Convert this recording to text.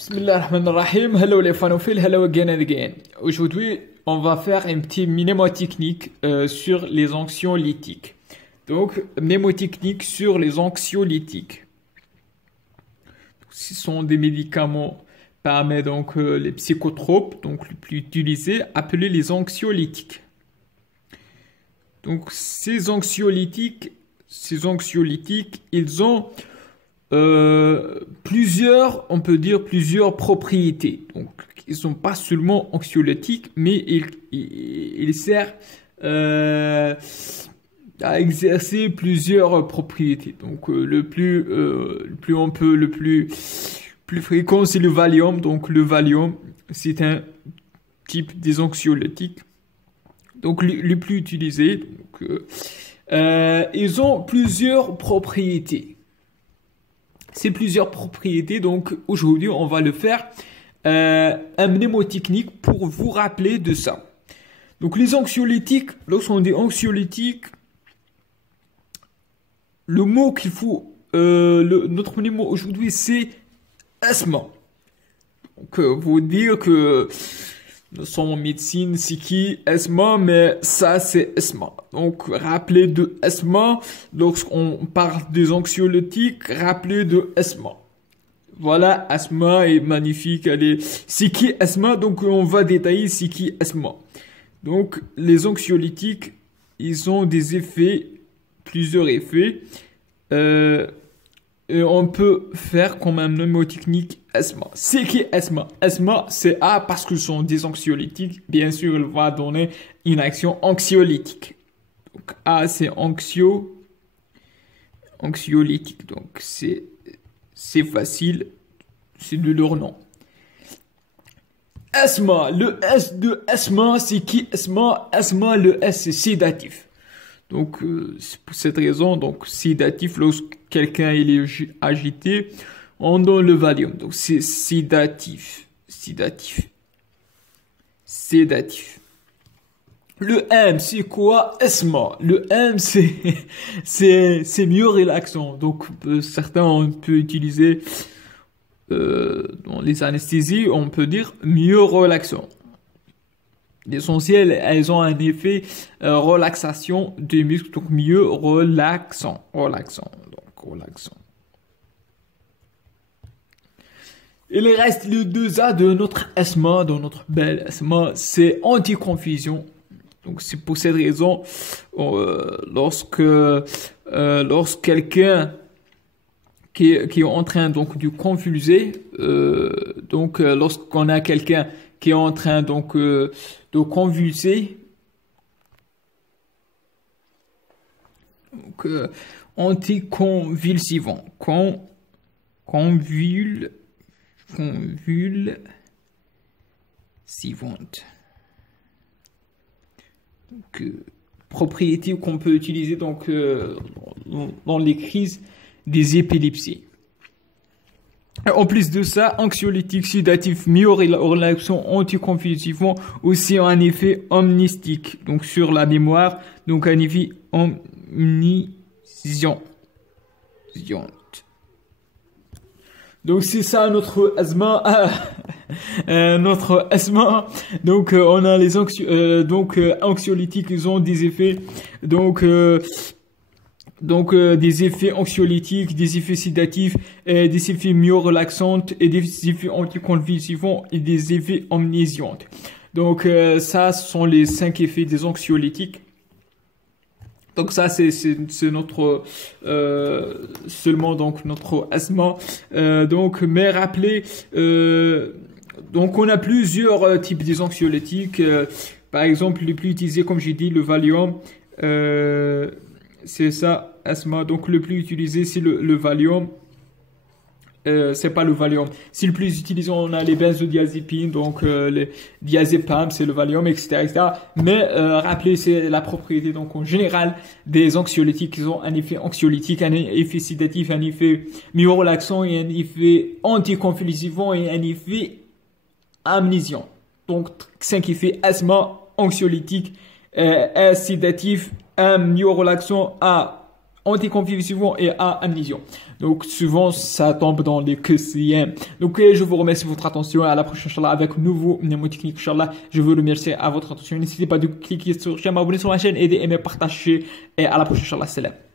Bismillahirrahmanirrahim. Hello les fanophiles, hello again and again. Aujourd'hui, on va faire un petit mnémotechnique sur les anxiolytiques. Donc, mnémotechnique sur les anxiolytiques. Ce sont des médicaments parmi donc les psychotropes, donc les plus utilisés, appelés les anxiolytiques. Donc, ces anxiolytiques, ils ont plusieurs, on peut dire plusieurs propriétés. Donc, ils sont pas seulement anxiolytiques, mais ils servent à exercer plusieurs propriétés. Donc, le plus fréquent, c'est le Valium. Donc, le Valium, c'est un type des anxiolytiques. Donc, le plus utilisé. Donc, ils ont plusieurs propriétés. Ces plusieurs propriétés, donc aujourd'hui on va le faire un mnémotechnique pour vous rappeler de ça. Donc les anxiolytiques, lorsqu'on dit anxiolytiques, le mot qu'il faut, notre mnémo aujourd'hui c'est asthme. Donc vous dire que nous sommes en médecine, c'est qui asthme, mais ça c'est asthme. Donc rappelez de asthme, lorsqu'on parle des anxiolytiques, rappelez de asthme. Voilà, asthme est magnifique, c'est qui asthme, donc on va détailler c'est qui asthme. Donc les anxiolytiques, ils ont des effets, plusieurs effets. Et on peut faire comme un mnémotechnique asthme. C'est qui asthme? Asthme, c'est A parce que ce sont des anxiolytiques. Bien sûr, il va donner une action anxiolytique. Donc A, c'est anxiolytique. Donc c'est facile, c'est de leur nom. Asthme, le S de asthme, c'est qui asthme? Asthme, le S, c'est sédatif. Donc, c'est pour cette raison, donc, sédatif, lorsque quelqu'un il est agité, on donne le Valium. Donc, c'est sédatif. Le M, c'est quoi? Asthme. Le M, c'est mieux relaxant. Donc, certains, on peut utiliser, dans les anesthésies, on peut dire mieux relaxant. L'essentiel, elles ont un effet relaxation des muscles, donc mieux relaxant. Il reste le 2A de notre asthme, de notre bel asthme, c'est anticonfusion. Donc c'est pour cette raison, lorsqu'quelqu'un qui est en train donc de confuser, lorsqu'on a quelqu'un qui est en train donc de convulser. Donc anticonvulsivant. Convulsivante. Donc propriété qu'on peut utiliser donc dans les crises des épilepsies. En plus de ça, anxiolytique, sédatif, mieux relaxant, anticonvulsivant, aussi un effet omnistique, donc sur la mémoire, donc un effet omniscient. Donc c'est ça notre asthme, Donc on a les anxiolytiques, ils ont des effets, des effets anxiolytiques, des effets sédatifs, des effets mieux relaxants et des effets anticonvulsivants et des effets omniscients. Donc ça, ce sont les 5 effets des anxiolytiques. Donc ça, c'est notre seulement donc notre asthme. Mais rappelez, donc on a plusieurs types des anxiolytiques. Par exemple, les plus utilisés, comme j'ai dit, le Valium. C'est ça, asthme. Donc le plus utilisé, c'est le Valium. C'est pas le Valium. Si le plus utilisé, on a les benzodiazépines, donc les diazépam, c'est le Valium, etc. Mais rappelez, c'est la propriété donc en général des anxiolytiques. Ils ont un effet anxiolytique, un effet sédatif, un effet mieux relaxant et un effet anticonvulsivant et un effet amnésiant. Donc 5 effets: asthme, anxiolytique, sédatif, mieux relaxant, anticonvulsivant et à amnésion. Donc souvent ça tombe dans les QCM. Donc je vous remercie de votre attention et à la prochaine inchallah avec un nouveau mnémotechnique inchallah. Je vous remercie à votre attention. N'hésitez pas de cliquer sur j'aime, abonner sur ma chaîne et d'aimer, partager et à la prochaine inchallah. Salam.